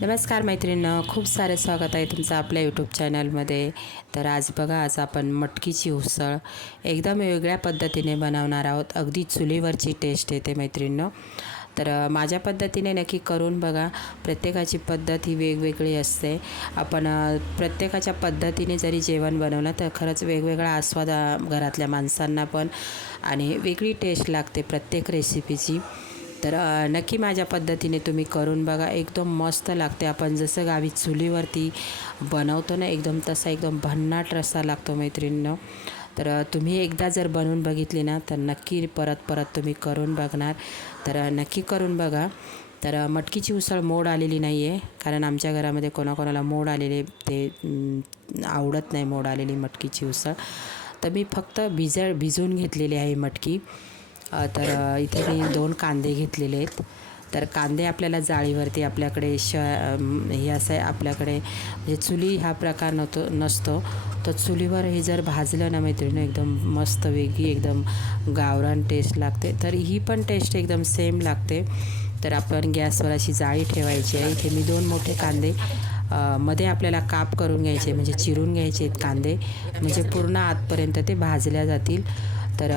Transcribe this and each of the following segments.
नमस्कार मैत्रिणींनो खूप सारे स्वागत आहे तुमचं आपल्या यूट्यूब चॅनलमध्ये तर आज बघा आज आपण मटकीची उसळ एकदम वेगळ्या पद्धतीने बनवणार आहोत. अगदी चुलीवरची टेस्ट येते मैत्रिणींनो. तर माझ्या पद्धतीने नक्की करून बघा. प्रत्येकाची पद्धत ही वेगवेगळी असते. आपण प्रत्येकाच्या पद्धतीने जरी जेवण बनवलं तर खरंच वेगवेगळा आस्वाद घरातल्या माणसांना पण आणि वेगळी टेस्ट लागते प्रत्येक रेसिपीची तर नक्की माझ्या पद्धतीने तुम्ही करून बघा. एकदम मस्त लागते. आपण जसं गावी चुलीवरती बनवतो ना एकदम तसा एकदम भन्नाट रस्सा लागतो मैत्रिणींनो. तर तुम्ही एकदा जर बनवून बघितली ना तर नक्की परत परत तुम्ही करून बघणार. तर नक्की करून बघा. तर मटकीची उसळ मोड आलेली नाही आहे कारण आमच्या घरामध्ये कोणाकोणाला मोड आलेले ते आवडत नाही मोड आलेली मटकीची उसळ. तर मी फक्त भिजळ भिजवून घेतलेली आहे मटकी. तर इथे मी दोन कांदे घेतलेले आहेत. तर कांदे आपल्याला जाळीवरती आपल्याकडे श हे असं आहे आपल्याकडे म्हणजे चुली हा प्रकार नव्हतो नसतो. तर चुलीवर हे जर भाजलं ना मैत्रिणी एकदम मस्त वेगळी एकदम गावरान टेस्ट लागते. तर ही पण टेस्ट एकदम सेम लागते. तर आपण गॅसवर अशी जाळी ठेवायची आहे. इथे मी दोन मोठे कांदे मध्ये आपल्याला काप करून घ्यायचे म्हणजे चिरून घ्यायचे आहेत कांदे. म्हणजे पूर्ण आतपर्यंत ते भाजल्या जातील. तर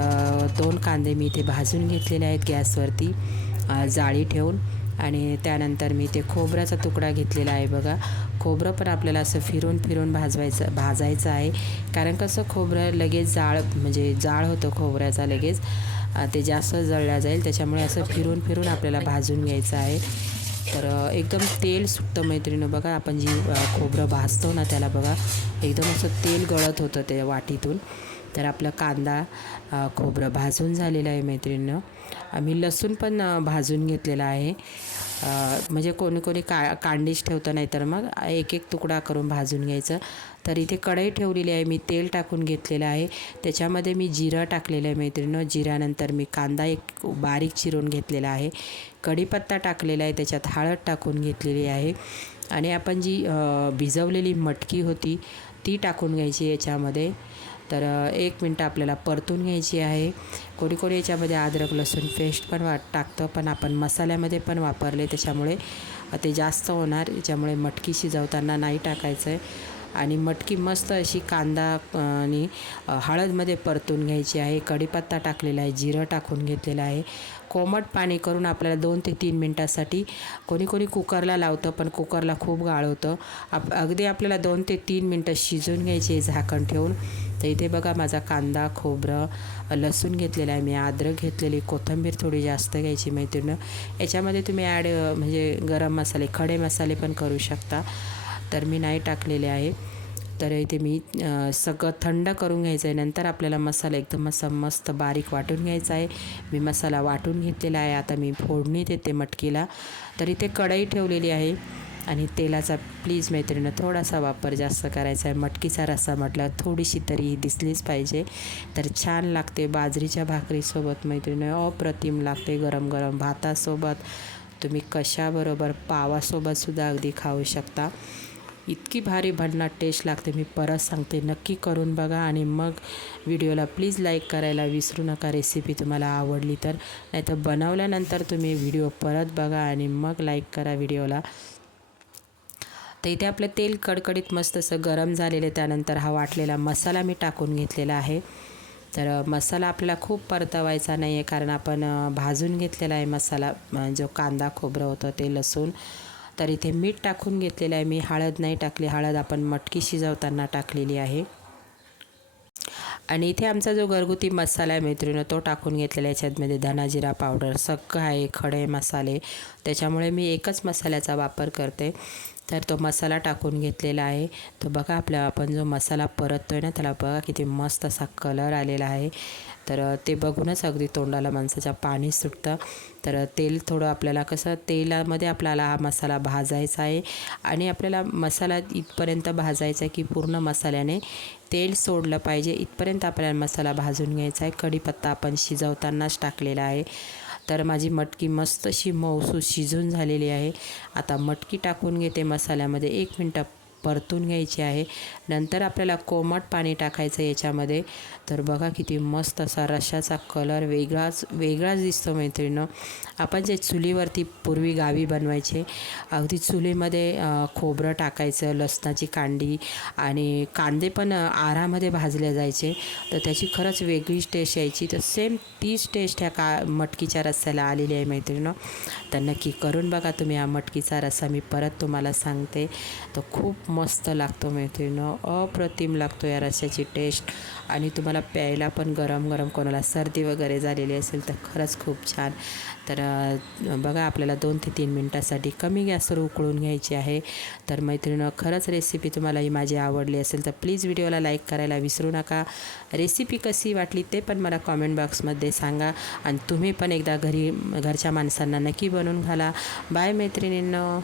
दोन कांदे मी इथे भाजून घेतलेले आहेत गॅसवरती जाळी ठेवून. आणि त्यानंतर मी ते खोबऱ्याचा तुकडा घेतलेला आहे बघा. खोबरं पण आपल्याला असं फिरून फिरून भाजवायचं भाजायचं आहे. कारण कसं खोबरं लगेच जाळ म्हणजे जाळ होतं खोबऱ्याचा लगेच. ते जास्त जळल्या जाईल त्याच्यामुळे असं फिरून फिरून आपल्याला भाजून घ्यायचं आहे. तर एकदम तेल सुटतं मैत्रिणं बघा आपण जी खोबरं भाजतो ना त्याला बघा एकदम असं तेल गळत होतं ते वाटीतून. तर आपला कांदा खोबरं भाजून झालेलं आहे मैत्रिणीनं. आम्ही लसूण पण भाजून घेतलेला आहे. म्हणजे कोणी कोणी का कांडीच ठेवतं नाही तर मग एक एक तुकडा करून भाजून घ्यायचं. तर इथे कढई ठेवलेली आहे मी तेल टाकून घेतलेलं आहे. त्याच्यामध्ये मी जिरं टाकलेलं आहे मैत्रिणीनं. जिऱ्यानंतर मी कांदा एक बारीक चिरून घेतलेला आहे. कढीपत्ता टाकलेला आहे त्याच्यात हळद टाकून घेतलेली आहे. आणि आपण जी भिजवलेली मटकी होती ती टाकून घ्यायची याच्यामध्ये. तर एक मिनटं आपल्याला परतून घ्यायची आहे. कोणी कोणी याच्यामध्ये अद्रक लसूण पेस्ट पण वा टाकतं पण आपण मसाल्यामध्ये पण वापरले. त्याच्यामुळे ते जास्त होणार. याच्यामुळे मटकी शिजवताना नाही टाकायचं आहे आणि मटकी मस्त अशी कांदा आणि हळदमध्ये परतून घ्यायची आहे. कढीपत्ता टाकलेला आहे. जिरं टाकून घेतलेलं आहे. कोमट पाणी करून आपल्याला दोन ते तीन मिनटासाठी कोणी कोणी कुकरला लावतं पण कुकरला खूप गाळ होतं. आप अगदी आपल्याला दोन ते तीन मिनटं शिजवून घ्यायचे झाकण ठेवून. तर इथे बघा माझा कांदा खोबरं लसूण घेतलेला आहे मी अद्रक घेतलेली कोथिंबीर थोडी जास्त घ्यायची मैत्रिणं. याच्यामध्ये तुम्ही ॲड म्हणजे गरम मसाले खडे मसाले पण करू शकता. तर मी नाही टाकलेले आहे. तर इथे मी सगळं थंड करून घ्यायचं आहे. नंतर आपल्याला मसाला एकदम असं मस्त बारीक वाटून घ्यायचा आहे. मी मसाला वाटून घेतलेला आहे. आता मी फोडणी देते मटकीला. तर इथे कढई ठेवलेली आहे. आणि तेलाचा प्लीज मैत्रिणं थोडासा वापर जास्त करायचा आहे. मटकीचा रस्सा म्हटलं थोडीशी तरी दिसलीच पाहिजे. तर छान लागते बाजरीच्या भाकरीसोबत मैत्रिणं अप्रतिम लागते गरम गरम भातासोबत. तुम्ही कशाबरोबर पावासोबतसुद्धा अगदी खाऊ शकता. इतकी भारी भन्नाट टेस्ट लागते. मी परत सांगते नक्की करून बघा. आणि मग व्हिडिओला प्लीज लाईक करायला विसरू नका. रेसिपी तुम्हाला आवडली तर. नाहीतर बनवल्यानंतर तुम्ही व्हिडिओ परत बघा आणि मग लाईक करा व्हिडिओला. तर इथे आपलं तेल कडकडीत मस्त असं गरम झालेलं आहे. त्यानंतर हा वाटलेला मसाला मी टाकून घेतलेला आहे. तर मसाला आपल्याला खूप परतवायचा नाही आहे कारण आपण भाजून घेतलेला आहे मसाला जो कांदा खोबरं होतं ते लसूण. तर इथे मीठ टाकून घेतलेलं आहे. मी हळद नाही टाकली. हळद आपण मटकी शिजवताना टाकलेली आहे. आणि इथे आमचा जो घरगुती मसाला आहे मैत्रिणी तो टाकून घेतलेला आहे. याच्यामध्ये धना जिरा पावडर सगळं आहे खडे मसाले. त्याच्यामुळे मी एकच मसाल्याचा वापर करते. तर तो मसाला टाकून घेतलेला आहे. तो बघा आपला आपण जो मसाला परततो आहे ना त्याला बघा किती मस्त असा कलर आलेला आहे. तर ते बघूनच अगदी तोंडाला माणसाच्या पाणी सुटतं. तर तेल थोडं आपल्याला कसं तेलामध्ये आपल्याला हा मसाला भाजायचा आहे. आणि आपल्याला मसाला इथपर्यंत भाजायचा आहे की पूर्ण मसाल्याने तेल सोडलं पाहिजे. इथपर्यंत आपल्याला मसाला भाजून घ्यायचा आहे. कढीपत्ता आपण शिजवतानाच टाकलेला आहे. तर माझी मटकी मस्त अशी मऊसूस शिजून झालेली आहे. आता मटकी टाकून घेते मसाल्यामध्ये. एक मिनटं परतून घ्यायची आहे. नंतर आपल्याला कोमट पाणी टाकायचं याच्यामध्ये. तर बघा किती मस्त असा रशाचा कलर वेगळाच वेगळाच दिसतो मैत्रिणं आपण जे चुलीवरती पूर्वी गावी बनवायचे अगदी चुलीमध्ये खोबरं टाकायचं लसणाची कांडी आणि कांदे पण आरामध्ये भाजले जायचे. तर त्याची खरंच वेगळीच टेस्ट यायची. तर सेम तीच टेस्ट ह्या का मटकीच्या रस्स्याला आलेली आहे मैत्रिणं तर नक्की करून बघा तुम्ही हा मटकीचा रस्सा. मी परत तुम्हाला सांगते. तर खूप मस्त लागतो मैत्रिणं अप्रतिम लागतो या रश्याची टेस्ट आणि तुम्हाला प्यायला पण गरम गरम कोणाला सर्दी वगैरे झालेली असेल तर खरंच खूप छान. तर बघा आपल्याला दोन ते तीन मिनटासाठी कमी गॅसवर उकळून घ्यायची आहे. तर मैत्रिणं खरंच रेसिपी तुम्हाला ही माझी आवडली असेल तर प्लीज व्हिडिओला लाईक करायला विसरू नका. रेसिपी कशी वाटली ते पण मला कॉमेंट बॉक्समध्ये सांगा. आणि तुम्ही पण एकदा घरी घरच्या माणसांना नक्की बनवून घाला. बाय मैत्रिणींनो.